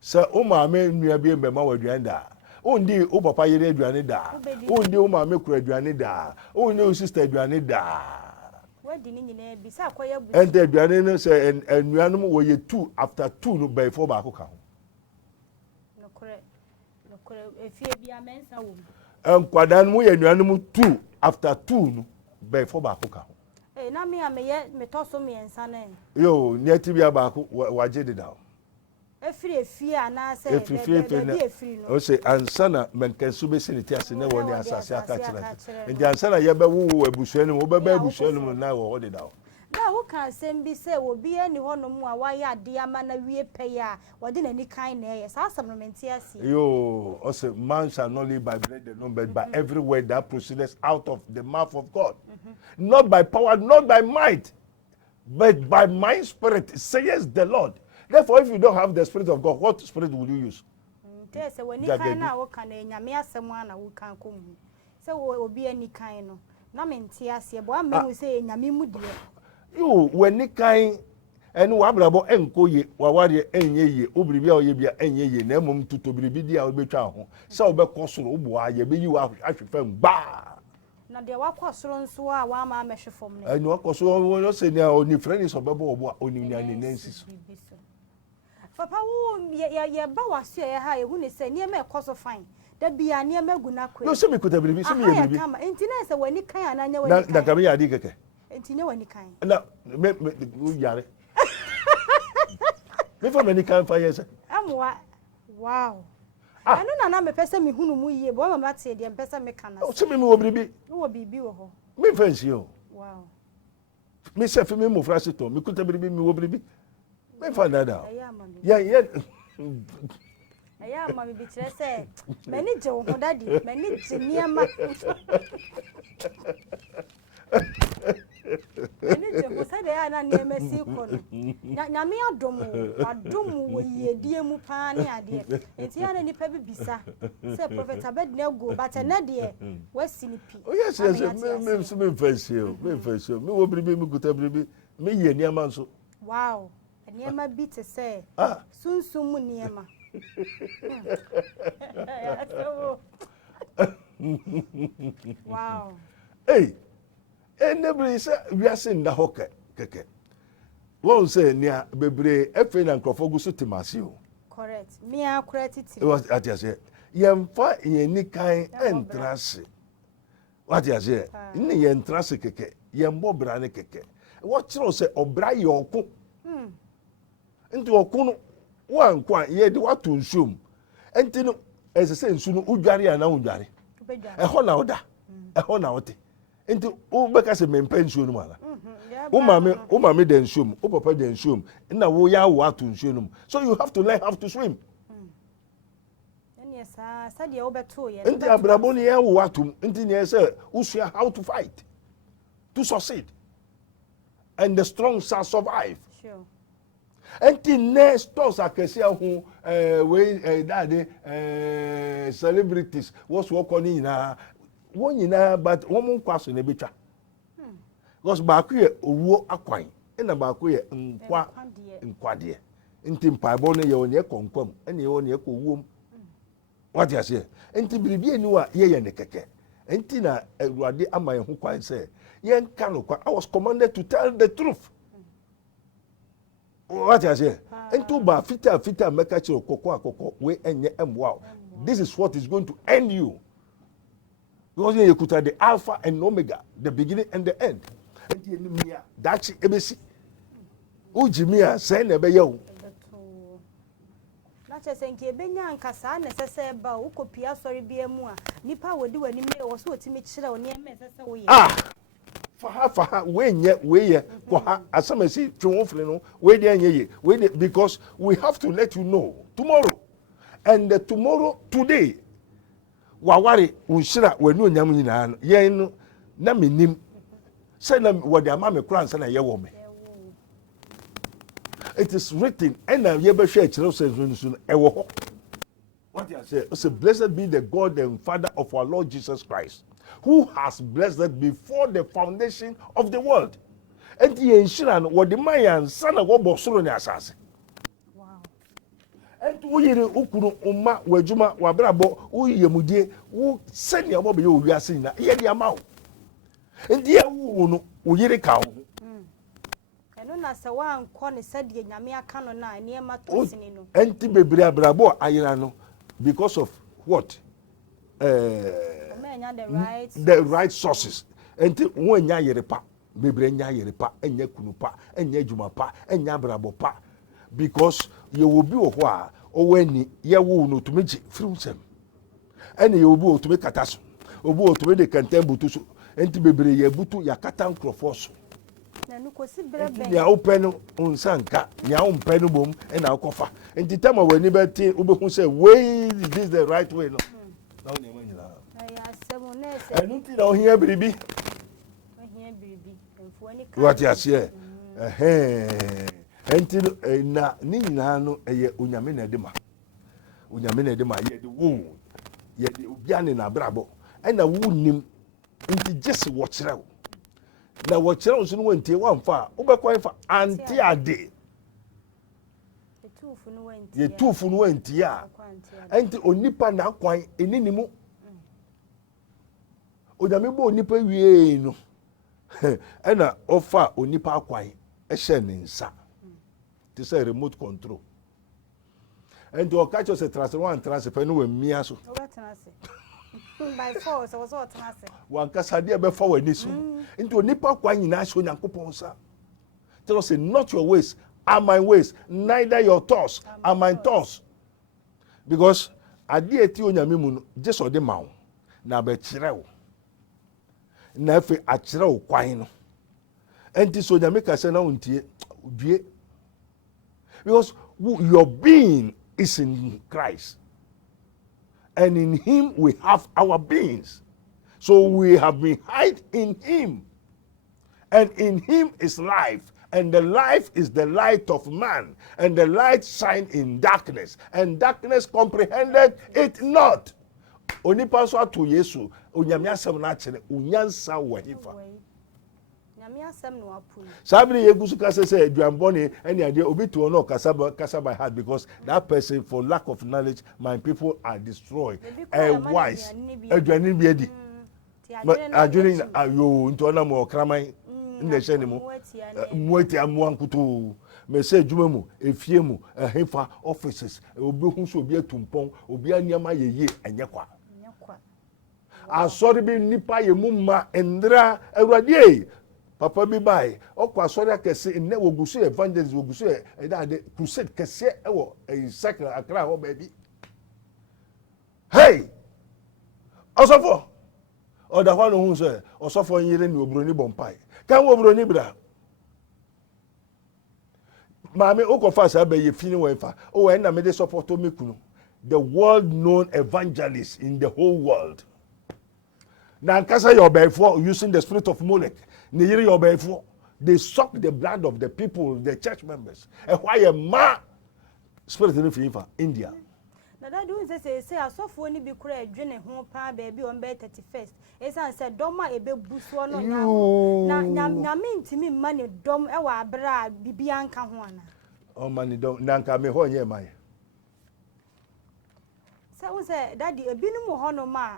Se o ma me nua bi mbema wa aduan da. Ondi o papa yere aduane da. Ondi o ma me kura aduane da. Ondi o sister aduane da. Wadi ni nyina bi sa akoye bu. Ente aduane no se enuanum wo ye 2 after 2 no before ba ko ka ho. Nokore efie bi amensa wo. Enkwada no ye enuanum 2 after 2 no before ba ko ka ho. Na me ameye metoso me ensa na. Yo, ni atibia ba ko waje de da. Efiri ana se efiri no. O se ansana menkensu be siniti ase na woni asase aka kira. Ndi ansana ye be wo abusuanu wo be abusuanu na wo de da. Na wo kan sem bi se obi ani honom a waye ade ama na wie pay a wode nani kan na ye sa asam no menti ase. Yo, o se man shall not live by bread alone but by every word that proceeds out of the mouth of God. Not by power, not by might, but by my spirit, says the Lord. Therefore, if you don't have the Spirit of God, what spirit will you use? Say when you can now can nyame asem ana wo kan kom. Say obi ani kan no. Na menti ase bo am me say nyame mu die. You when you kan enu wabrabo enkoye waware enye ye obribia oyebia enye ye na emom tutobiribi dia obetwa ho. Say obekosoro obo aye be yi wa ahwefam ba. Na de wakosoro nso a wa ma amehwefom ne. Enu wakosoro wo say na oni friend is obebo obo oni nyane nansis. Papa wo ye ba waso ye ha ye hu ne se ne me ekoso fine da bia ne me gu na kwe no se me kuta biribi se me ye biribi enti na se wani kan ana nya wani kan na ka me ya di keke enti ne wani kan na me yare me fa me ni kan fa ye se amwa wow anu na me pese me hunu mu yie bo mama te de pese me kan na se me wo biribi wo bibi wo ho me fancy o wow me se fe me mo frase to me kuta biribi me wo biribi me fa nada ya aya mami bi kire se mani je wo dadi mani je niama mani je wo se de ya na niama si ko no nyame adom wo yedie mu pa ne ade enti ya na nipa bi bisa se prophet Abednego but na de wasinipi oh yes me fancy me wo biribi me kuta biribi me ye niama nso wow niema bi te say sunsum mu niema wow hey enebri say we are saying da hoke keke won say nia bebre efe na nkrofo gu so temase o correct me a correct it what at say yemfa yeni kan entrase what you say ni yentrase keke yembo bra ne keke what you say obra ye okun nti okunu wankwa ye de watu nsum enti no esese nsu no udware ana udware eho na oda eho na ote enti u beka se mempa nsu no mala u mame de nsum u papa de nsum na wo ya wo atu nsu no so you have to learn how to swim eni sa de obeto ye enti abrabo ni ya wo atu enti ne se usua how to fight to succeed and the strong shall survive sure enti next stores akese ho we dade celebrities was work on nyina won nyina but won nkwaso na betwa because ba ko ye owuo akwan na ba ko ye nkwade enti mpaebo no ye won ye konkwam ene ye won ye kowuom what you say enti biribi eni wa ye ne keke enti na awurade ama ye ho kwan say ye nka no kwa I was commanded to tell the truth. What you say? Ento ba fita meka chiro koko we enye wow. This is what is going to end you. Because you could have the Alpha and Omega, the beginning and the end. And you that's ebesi. Ujimia say nebe yo. Na chese nke benya nkasa na sese ba ukopia sori bia mu a nipa wodi wani me wo so otimi kire wo ne me sese wo ye. Faha we ye ko ha asamasi twonfre no we dey anye ye we dey, because we have to let you know tomorrow and tomorrow today wawari unshira wani onyam nyina no ye no na menim say na wo dey ama me kran say na ye wo me. It is written and ye be share kire so so e wo ho. What you say? Say blessed be the God and Father of our Lord Jesus Christ, who has blessed us before the foundation of the world. And the ensure what the man son of what bosoro ni asase. Wow. And we yere ukuru umma wajuma wabrabo uyemudie wo send your bobe yo wiase na ye dia ma. And the wo no uyere ka wo. Eno na se wa anko ne sade nyame aka no na ne ma to sini no. Enti bebre abrabo ayira no because of what? The right sources. Enti won nya yere pa bebre nya yere pa enya kunu pa enya juma pa enya brabo pa, because ye will be ho a owani ye wo no to meji from sem ene ye obi o to me kataso obi o to me de kantem butu so enti bebre ye butu ya katan crofos na nu kosi brebe ya open unsanka ya open bom ena akofa enti tama wani be ti obehu say way is this the right way no na oni ma nyina ya semo na se enu ti na ohia biribi enfuani ka what you say enti na ni nyina no eye onyame na edema ye de wo ye de obiane na brabo ena wo nim nti jesse wo kire wo na wo kire wo so no wantie wamfa wo be kwan fa anti ade ye tufu no wantie a enti onipa na kwan eninimu onyame bo onipa wie no ena ofa onipa kwan ehye ne nsa to say remote control and to catch us a transfer no we mia so by force was all transfer wan kasade be fa wani so into onipa kwa nyina so nyankopon sa tell us not your ways are my ways, neither your thoughts are my thoughts, because ade eti onyame mu no just ode ma wo na be kire wo na fe a kire wo kwan no enti so onyame ka se na untie due, because your being is in Christ, and in him we have our beings, so we have been hid in him, and in him is life, and the life is the light of man, and the light shine in darkness, and darkness comprehended it not. Onipa so ato Yesu onyame asem na akere onyansa wahifa nyame asem no apu sabri yegusu kase say aduanbone any ade obi to no kasa by heart, because that person for lack of knowledge my people are destroyed wise aduanin bi edi aduanin ayo nto na mo kraman ndehye ni mo muati amuankuto me say djuma mu efie mu ehefa offices obi hu so obi atumpon obi aniama yeye enyekwa asori bi nipa ye mu ma endra awurade papa bi bai okwa asori akese enne wogusu evangelist wogusu ade crusade kese ewo cycle akra ho baby hey osofo oda hwa no hu so osofo nyire ni obroni bompai kan wo obroni bra mame okofa sa be ye fini wenfa o we na me de support me kunu the world known evangelist in the whole world. Now, kasa your before using the spirit of Molech, your before they suck the blood of the people, the church members. And why a ma spirit in FIFA, India. Now that doing say I saw for any be correct, join a home pa baby on bed 31st. As I said, Doma a be buswan on now mean to me money dom ewa bra bibianka one. Oh, money don't nanka me ho ye my. So say daddy a binum honor ma.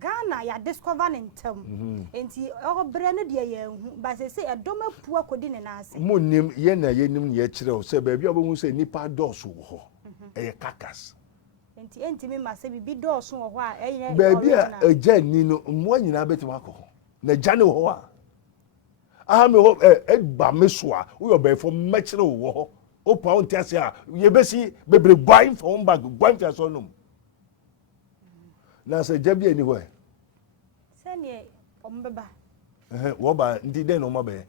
Ghana ya discover ntem enti obre ne de ye hu ba se edoma pu akodi ne na ase Monim ye na yenim ye kire o se ba bia obo se nipa doso wo ho eye kakas enti me ma se bibi doso wo ho a eye ba bia eja ni no mo nyina betima akọ na jane wo ho a aha me ho ba me so a wo yo ba fo mekire wo ho o pa on tiase a ye besi bebre gwan fo bag gwan fi so no na se jabi ani ho se ne ombeba wo ba ndi den no mabe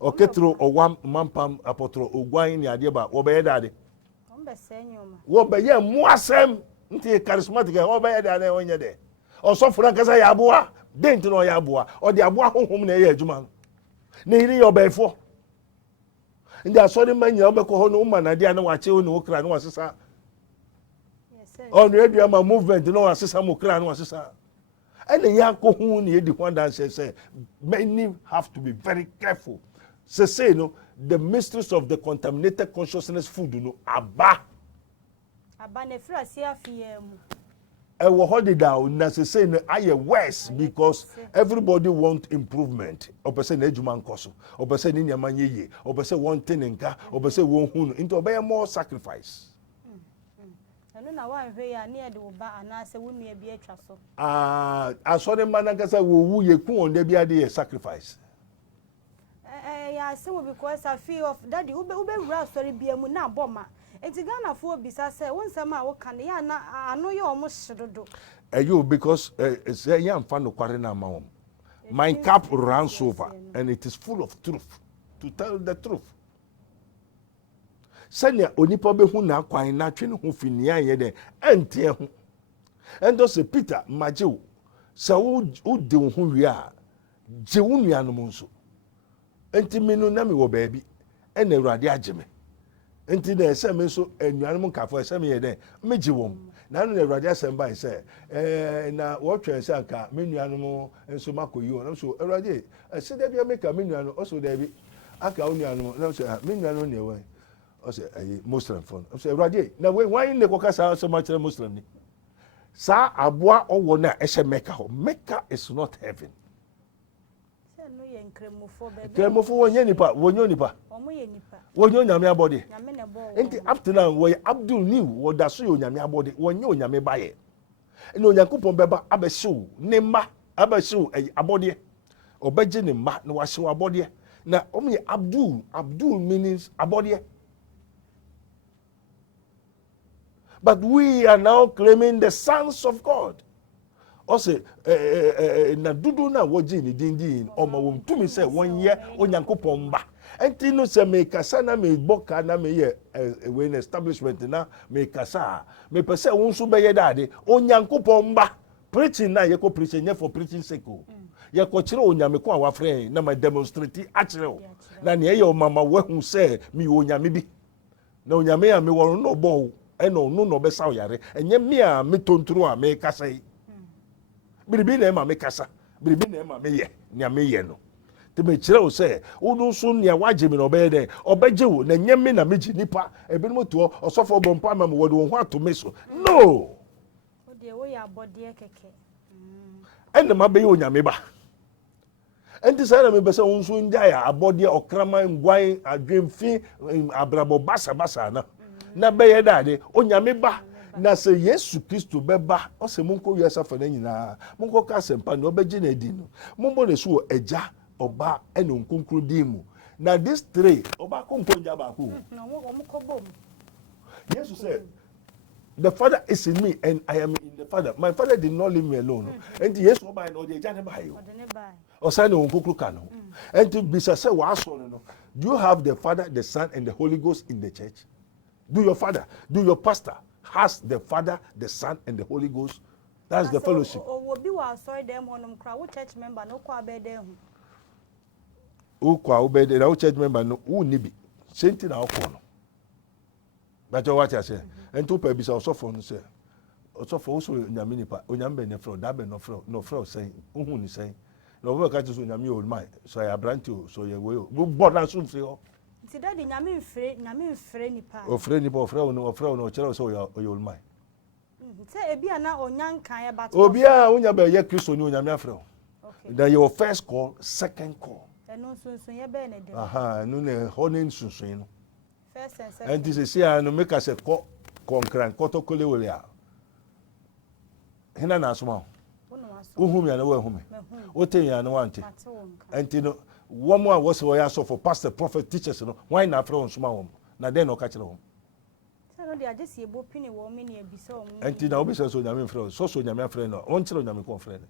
o ketro o wam mampam apotro ogwan ni ade ba wo be yedade ombe se nyoma wo be ye mu asem nti charismatic wo be yedade onye de o so fura kasa ya aboa den ti no ya aboa o de aboa honhom na ye adwuma na iri yo be fo ndi asori manya obekọ ho no uma na dia na wache ho no okra na wasesa on radio ma movement no wasesa mo kra na wasesa ene ya ko hu na edi ho dan say many have to be very careful say no the mysteries of the contaminated consciousness food no aba ne fra si afie mu ewo hodida na say no aye worse because everybody want improvement opese na ejuma nkoso opese ni nyama nyeye opese one thing nka opese won hu no into obey more sacrifice eno na wan hwe ya na de oba anase wonu bi atwa so asore managasa wo wu ye ku on de bi ade sacrifice ya se wo because I feel of daddy ube wura sorry bia mu na boma enti Ghana fo bisa say wonsam a wo kan ya na ano ye omo hyedodo you because say ya mfa no kware na ma my cup runs over and it is full of truth to tell the truth sanya onipa be hu na kwan na twe ne hu finia ye de entie hu endo se Peter majew se wo de hu wi a je wo nuanom nso enti minu na me wo baabi ena Awurade ageme enti na ese me so anuanom kafo ese me ye de meji wom na no Awurade asem bai se na wo twen se anka me nuanom enso makoyi o na so Awurade ese da bia me ka me nuanom o so da bi aka wo nuanom na so me nuanom ne we o se Muslim fon o se Awurade na we wan ne kokasa so much Muslim ni sa aboa owo na ehye Mecca ho Mecca is not heaven no ye nkremofo be kremofo wonye nipa omo ye nipa wonye onyame abode nyame ne bo enti up to now we Abdul new wo da so onyame abode wonye onyame baye ene onyankopon beba abehyew ne ma abehyew abode obeje ne ma na wahyew abode na omo Abdul means abode but we are now claiming the sons of God ose na dudu na woji ni dindin oma won tumi se wonye onyankopon ba enti no se me kasa na me boka na me ye we establishment na me kasa me pese won so be ye dade onyankopon ba preaching na ye ko preaching ye for preaching sake ye ko kire onyame ko awa frɛ na ma demonstrate a kire na ne ye o mama wahu se me onyame bi na onyame ya me wo no bo eno no no be sa yare enye me a me tonturu a me kasa yi biribi na ema me kasa biribi na ema me ye nya me ye no te me kire o se wonu so nia waje me no be de obeje wo na nya me na me ji nipa ebi no to osofo bompa ma me wo de wo ho ato me so no o de wo ya abode keke ene ma be ye onyame ba enti sa na me be se won so nja ya abode okrama ngwan adwemfi abrabo basa na be ye dade onyame ba na se Yesu Kristo beba o se munko wiasa fa na nyina munko ka sempa na obeji na edi no mumbo ne so eja oba ene nkonkro di mu na this three oba konko nja ba ko na wo ko bom Jesus said the Father is in me and I am in the Father. My Father did not leave me alone. And yes oba na o de eja ne ba yo o sa ne nkonkro ka no and to be say wa so no do you have the Father, the Son and the Holy Ghost in the church? Do your pastor has the Father, the Son, and the Holy Ghost? That's the fellowship. Obi wa sorry dem honum kra wo church member no kwa abede hu. O kwa obede na church member no wo nibi. Senti na okọ no. But what I say, and to pe bisa osofo no say. Osofo wo so nyame nipa, onyame ne fro, da be no fro say, ohun ni say. Na wo ka so nyame o mai, so ya branch o, so ye we o. Bo na so mfiri ho. Ti daddy nyame mfre nipa. Ofre nipa ofre no kire so ya oyolmai. Say ebia na onyankan e bat. Obia unya be ye Kristo ni onyame afre. Then your first call, second call. Eno sunsun ye be na de. No ne honin sunsun no. First and second. And this is here no make us a concran kotokole wele a. Hina na asoma. Uhum ya na wa hum. Oten ya na wante. Enti no womo a wose wo ya so for pastor prophet teachers no why na afre on soma wom. Na den no ka kire wom. No dey just ebo pini wo me na ebisa o mu. Enti na obisa so nyame frɛ so nyame afre no on kire nyame ko frɛ no.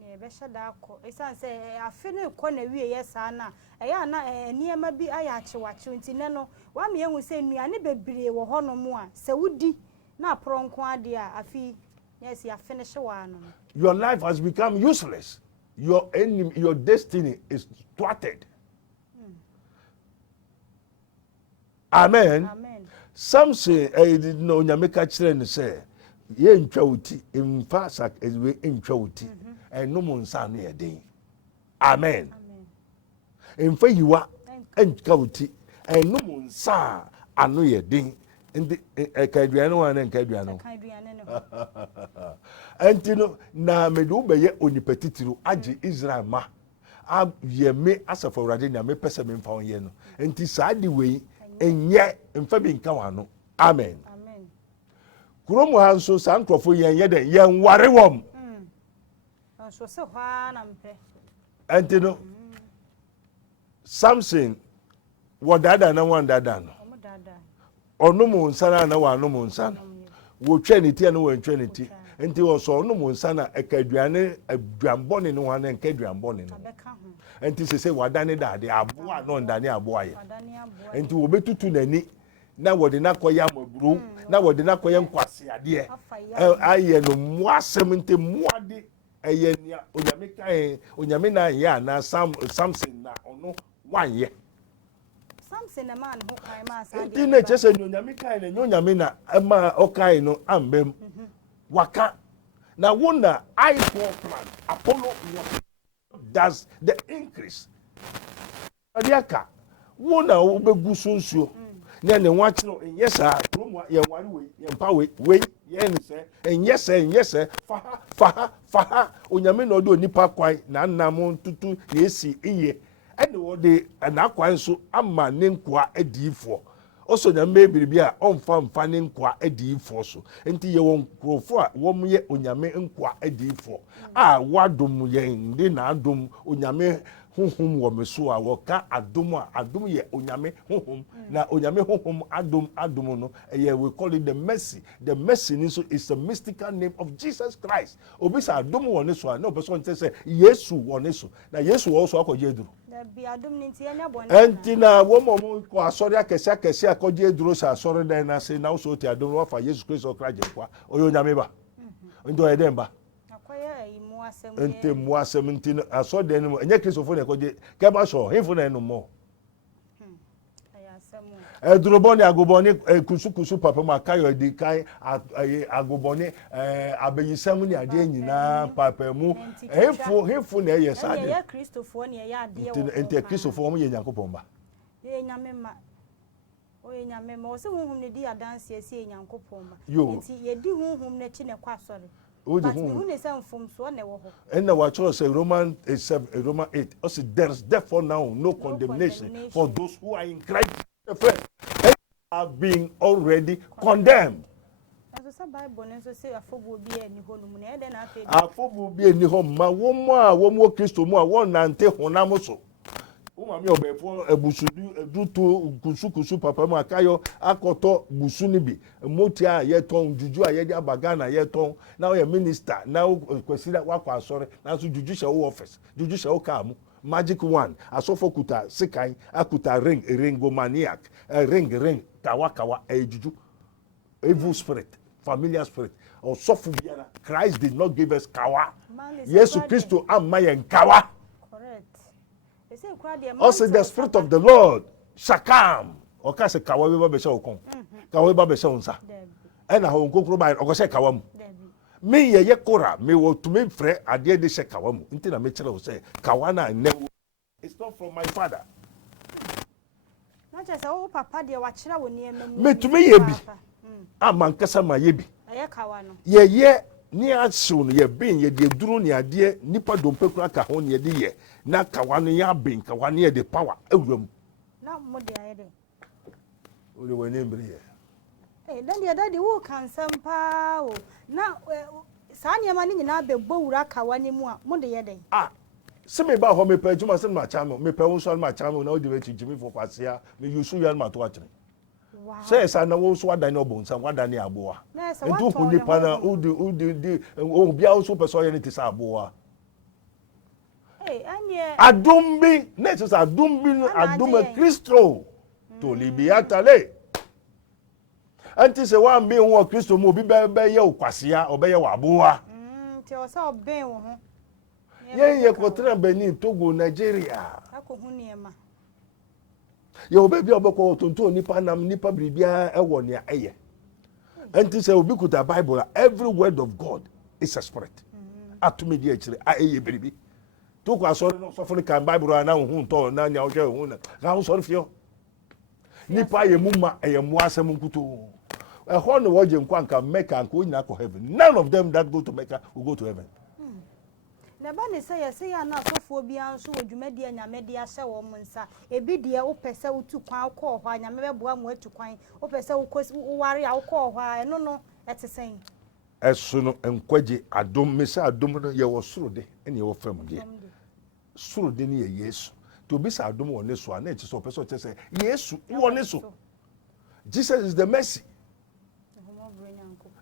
Ne be hyada akọ esan say afe no ekọ na wie yes na eya na niema bi aya achewache nti ne no wa me ehu say nnuane bebree wo hono mu a se wudi na pronko ade a afi yes ya finish wa no. Your life has become useless. Your enemy, your destiny is thwarted. Amen. Amen. Some say I did know Nyameka children say ye ntwauti emfa sak ezwe ntwauti eno mo nsa na ye den. Amen. Amen. Emfa yiwa ntwauti eno mo nsa ano ye den. Ndi kaduano wa na kaduano. Kaduane no. Antino na medu be ye onipetitiru age Israel ma. Ye me asafo urade na me pese me mfa onye no. Enti saa di wei enye mfa bi nka wano. Amen. Amen. Kuromu ha nso saa nkrofo ye de ye nware wom. So se hwa na mpe. Antino Samson wodada na wandada no. Onumu nsana na wa onumu nsana. Wo twa ne tie na wo ntwa ne tie. Enti wo so onumu nsana ekaduane aduanbone ne ho na nkaduanbone no. Enti se wadane dade aboa no ndane aboa ye. Enti wo betutu nani na wode na koya maburu na wode na koya nkwase ade aye no muasem nte muade eye nia onyame kan onyame na ya na Samson na ono wanye. Samson na man ho kai ma sa de. Enti chese onyame kan na onyame na ma okai no ambem. Waka na wona I4 plan Apollo what does the increase adiaka wona obegu sunsuo na ne nwachiro enyesa promo ye ware we ye mpa we ye ne se enyesa faha onyame na ode onipa kwai na nnam tutu yesi iye ene wode na kwai nso ama ne nkoa adifo oso nyame biribia onfa mfa ne nkoa adifo so enti ye won krofo a wom ye onyame nkoa adifo a wadom ye ndi na adom onyame honhom wo meso a woka adom ye onyame honhom na onyame honhom adom no we call it the mercy niso is the mystical name of Jesus Christ obisa adom woni so a no person say Yesu woni so na Yesu also akoje eduru bi adom ni nti enya bone enti na wo mo ko asori akese akoje eduru sa asori dan na say na so ti adom wo fa Jesus Christokraje kwa oyo onyame ba ndo eden ba ente muasem nti aso den no enye Kristofo na koje ke ba so hifo na enu mo eduroboni agoboni kusukusu papa makayo di kai agoboni abeyisam ni ade nyina papa mu hifo na ye sade ye Kristofo na ye ade wo ente Kristofo mo ye Nyankopon ba ye nyame ma oye nyame ma o se honhom ne di adanse esi ye Nyankopon ba nti ye di honhom na chi ne kwa sori. But who is from and the watcher say Roman 8. Also, there's therefore now no condemnation for those who are in Christ and are being already condemned. Afobu bi eni ho ma womo Kristo mu a won nante honam so. Umami obefo ebusudu eduto kusukusu papa mu akayo akoto busu ni bi moti a ye ton juju a ye di abaga na ye ton na o minister na o kwesida wakwa asore na so juju she wo office juju she o ka mu magic one asofo kuta sikai akuta ringo maniac ring tawakawa juju evil spirit familiar spirit or sofu biara. Christ did not give us kawa. Yesu Kristo amayen kawa. Also, the Spirit of the Lord shall come. Oka se kawa we ba be se okon. Kawa ba be se onsa. E na ho nkokro ba o se kawa mu. Me ye kora me wo to me frɛ ade de se kawa mu. Nti na me kire wo se kawa na ne. It's not from my father. Na che se wo papa de wa kire wo ne me to me ye bi. amankasa ma yebi ayekawa no ye ni aso no ye ben ye de duru ni ade nipa dompe kura ka ho ni ye de ye na kawa no ya ben kawa no ye de power awuram na mo de ayede o le wani mbre ye daddy wo kan sampa o na saa niema ni nyina be bowura kawa ni mu a mo de ye den se me ba ho me pa juma se ma chama me pa won so ma chama na o de we chijimi fo kwasia me yusu yan ma to atire say esa na wo so wadan no bon sam wadan ni aboa ndu hu ni pa na o bia wo so person ye ni ti sa aboa anye adumbi next is adumbi aduma Kristo to libiatale anti se wa mbi won Kristo mo bi be ye okwasia obeye wa aboa ti o se oben wo ho ye kotra Benin Togo Nigeria akohu niema ye obebi obeko tonto nipa nam nipa bribia ewo ne eye anti se obi kuta Bible every word of God is a spirit atumi di akire eye bribi to kwa so no so fun kan Bible na hu to na nya o hwe hu na ga hu so fio nipa ye muma eye mu asem nkuto ho no woje nkwa nka Mecca nka onyina ko heaven none of them that go to Mecca will go to heaven na ba ne say ya na asofo bia nso odwumadi anyamede ahye wo munsa ebi de wo pese utu kwan ko ho anyame beboa mu atu kwan wo pese wo ware a wo ko ho eno no etesen esu no enkwaje adom mesa adom no ye wo soro de ene ye wo fam de soro de ne ye Yesu to bi sa adom wo ne so na echi so pese o chese Yesu wo ne so Jesus is the mercy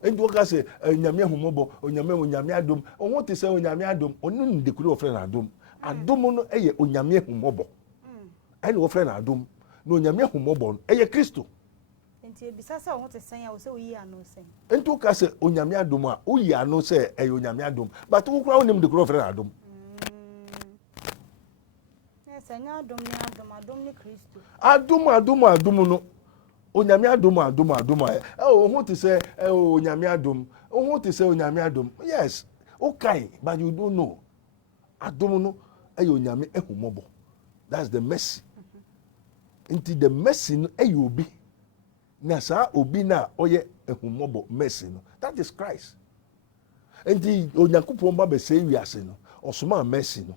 and what I say, Nyame humobo, onyame adom, on what is onyame adom, onu de kuri ofre na adom. Adom no eye onyame humobo. And ofre na adom, no nyame humobo, eye Kristo. Enti ebisa se on te sen ya wo se oyi ano sen. Enti o ka se onyame adom a, oyi ano se eye onyame adom, but wo kura onim de kuri ofre na adom. Yes, anya adom ni Kristo. Adom no. Onyame adom who to say onyame adom who to say onyame adom yes okay but you don't know adom no onyame ehumobo that's the mercy into the mercy no obi na sa obi na oye ehumobo mercy no that is Christ enti onyankopon ba be say wiase no osoma mercy no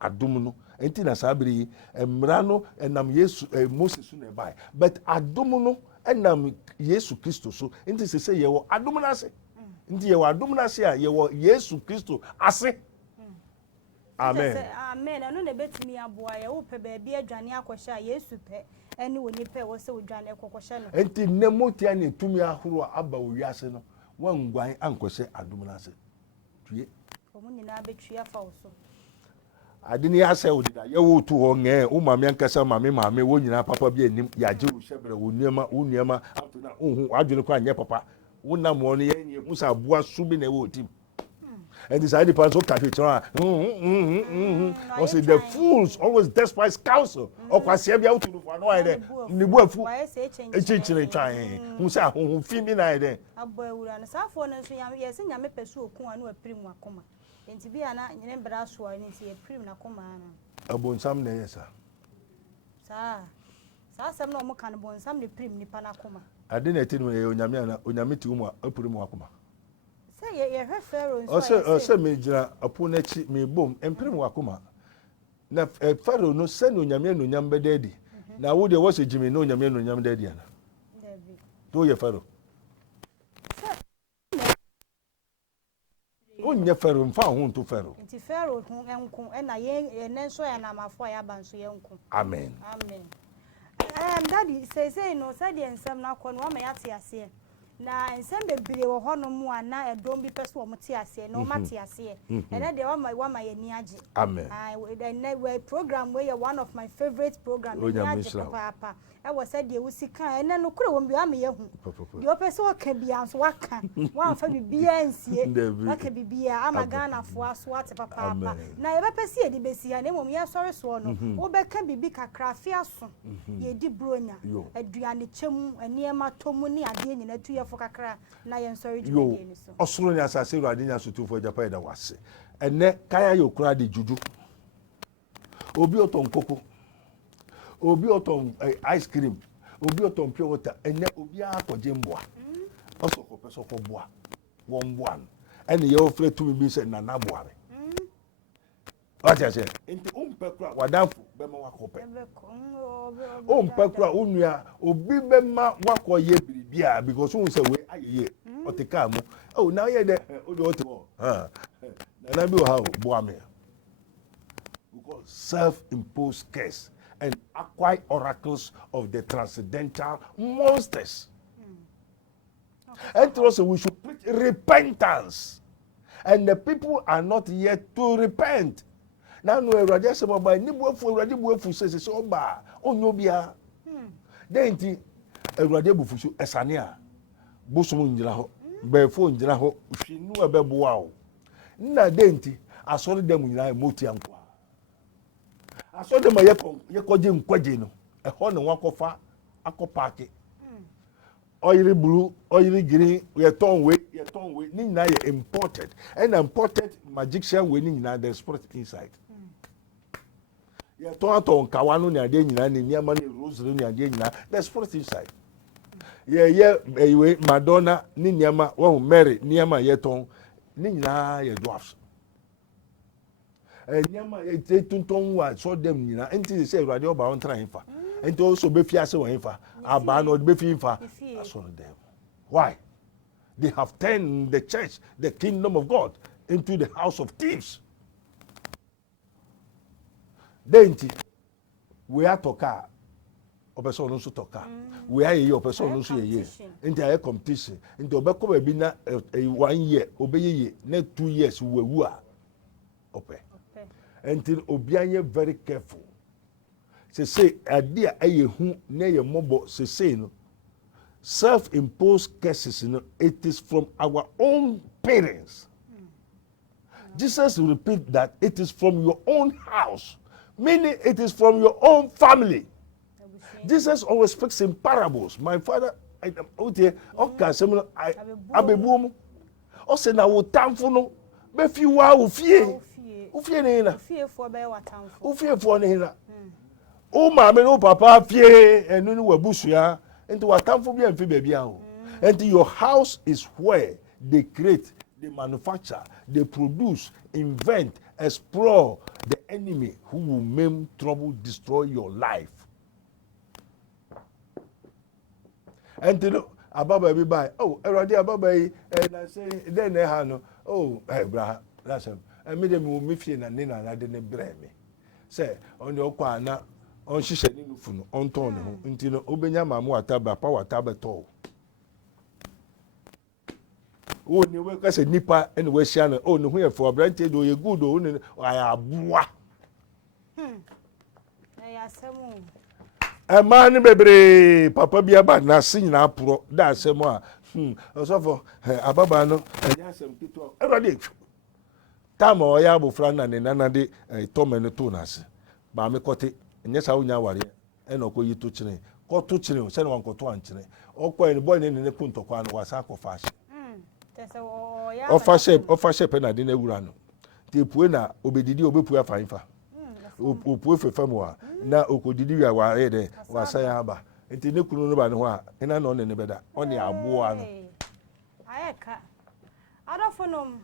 adom no enti na sabiri emra no enam Yesu Moses na bai but adom no enam Yesu Kristo so enti se ye wo adom na ase enti ye wo adom na ase a ye wo Yesu Kristo ase amen amen anu na betimi aboa ye wo pe ba bia adwane akwhye a Yesu pe ene woni pe wo se odwane ekwokwhye no enti nemotia ne tumi ahoro aba wo wiase no wangwan ankwhye adom na ase tue omu nyina betui afa wo so adini ase odida ye wo tu ho nge o mame ankasa mame wo nyina papa bi anim ya je wo hyebre wo nuema ato na ohu adwene kwa anye papa wo nam wo no ye nye hu sa boa su bi na wo tim and this ID pan so cafe try also the fools always despise counsel or kwase bia wo tu no no ide ni bu afu echichire twan hu sa hu fi mi na ide abo awura na safo no so ye se nyame pesu okun anu apirimu akoma enti bia na nyene bra so ani ti apirimu na koma na abonsam na yesa sa sam na omo kan bonsam ne prim nipa na koma ade na eti no ye onyame ti umu apirimu akoma say ye Pharaoh nso say me gira apo na chi me bom empirimu akoma na Pharaoh no se no onyame no nyam bedadi na wo de wo se jimi no onyame no nyam bedadi ana to ye Pharaoh onye Pharaoh mfa ho nto Pharaoh nti Pharaoh hu enku na ye nenso ya na mafo ya banso ye enku amen daddy say no say the ensem na kɔ no wa ma yate ase na ensem bebre wo hɔ no mu ana edom bi pɛso wo mte ase na wo mate ase ene de wa ma ye ni age amen we program we one of my favorite program ni age papa e wo say de wusi kan ene no kure wo bi ama ye hu de o pɛso ka bia so waka wa fa bibia nsie waka bibia ama Ghana fo aso ate papa na ye bepɛsi ye di besi ha na mom ye sɔre so no wo bɛka bibi kakra afia so ye di bronya aduane kyem eniema tomu ni ade nyina tu ye fo kakra na ye nsɔre di ni so osoro ni asase ru ade nya so tu fo japa da wase ene kaya ye okura de juju obi oton koko obi oton ice cream obi oton pure water ene obi akọje mboa ọsọ ko peso ko boa won boa ene ye ofre tumi bi se na na boa me Wacha nti umpekura wadanfo bema wakope umpekura unua obi bema wakoye biribia because un say we ayeye oteka mu oh now ye de odi oto na bi o ha boa me because self-imposed curse and acquired oracles of the transcendental monsters. And also we should preach repentance. And the people are not yet to repent. Now no Erade say ba ni buafu Erade buafu say oba onyo bia. Then ti Erade bufu so esane a bosom njira ho befo njira ho hwinu ebeboa o. Na then ti asori dem nyina emoti anko. Asode ma ye koje nkwaje no eho ne wakofa akopake oil blue oil green ye ton we ni nyina ye imported and imported magician we ni nyina the spirit inside ye ton kawa no ne ade nyina ne niama ne rosary ne ade nyina the spirit inside ye Madonna ni niama wo Mary niama ye ton ni nyina ye dwarfs nyama e tunton wa so dem nyina enti say Erade oba on try fa enti also be fiase won fa aba no be fi fa so dem why they have turned the church the kingdom of God into the house of thieves denti we are toka obeso no so toka we are ye obeso no so ye enti aye competition enti obekọ ba bi na 1 year obeyeye na 2 years wewu a ope until obianye very careful. Say idea ayehu na ye mobo say no self-imposed curses no it is from our own parents. Jesus repeat that it is from your own house, meaning it is from your own family. Jesus always speaks in parables. My father abebuom o say na wo tamfo no be fi wa wo fie ufie ne na ufiefo be watamfo ufiefo ne na o ma me no papa fie enu ni wabusua enti watamfo bi amfi ba bia ho enti your house is where they create, they manufacture, they produce, invent, explore the enemy who will maim, trouble, destroy your life. Enti no ababa bi bai oh Erade ababa yi na say then e ha no oh bra that's me dem wo me fie na ne na de ne bre me say on the okwa na on hihye ni nufu no on ton ne ho nti no obenya mamu ataba pa wataba to o ni we ka se nipa ene we hia no o ne ho ye for brante do ye good o ne ayaboa ya semu ema ni bebre papa bia ba na se nyina pro da asemu a osofo ababa no anya asem kito Erade tama oya abofra na ne nana de tomene to na ase ba me kote enye sa unya ware e no ko yito kire ko to kire se no wankoto ankire okwa ni boy ne kuntokwa no wasa akofa ase tese oya ofa shape na de na ewura no te pue na obedidi obepu afanfa opue fefa mo a na okodidi wi aware de wasa ya aba enti ne kunu no ba ne ho a ina no ne beda oni aboa no ayeka adofonom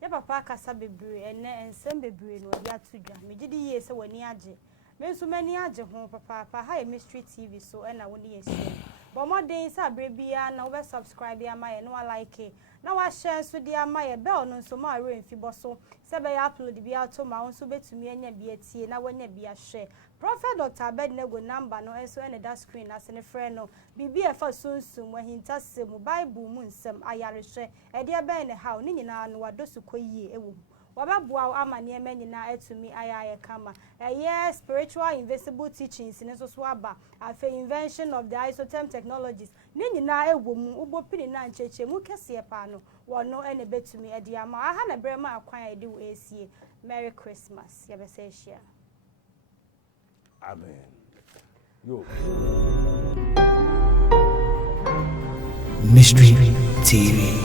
ya papa kasa bebre ene ensem bebre no ya tudwa megidi ye se wani age me so mani age ho papa ha mystery tv so ena woni yesi bo modern sa brebia na wo subscribe ya maye no like na wa share so dia maye bell no so ma remfi boso se be ya upload bia to ma won so betumi anya bia tie na wanya bia share Prophet Abednego number no enso ene that screen as ne friend no bibia fa sunsum wahinta se mu bible mu nsem ayarehwe e dia ben ne how ni nyina no wadosu koyie ewo wababua amane emenyina etumi ayaye kama yes spiritual invisible teachings ne so aba afa invention of the isotherm technologies ni nyina ewo mu ubopini na ncheche mu kese pa no wono ene betumi e dia ma aha na brema akwan e de wo esie Merry Christmas yebese share. Amen. Yo. Mystery TV.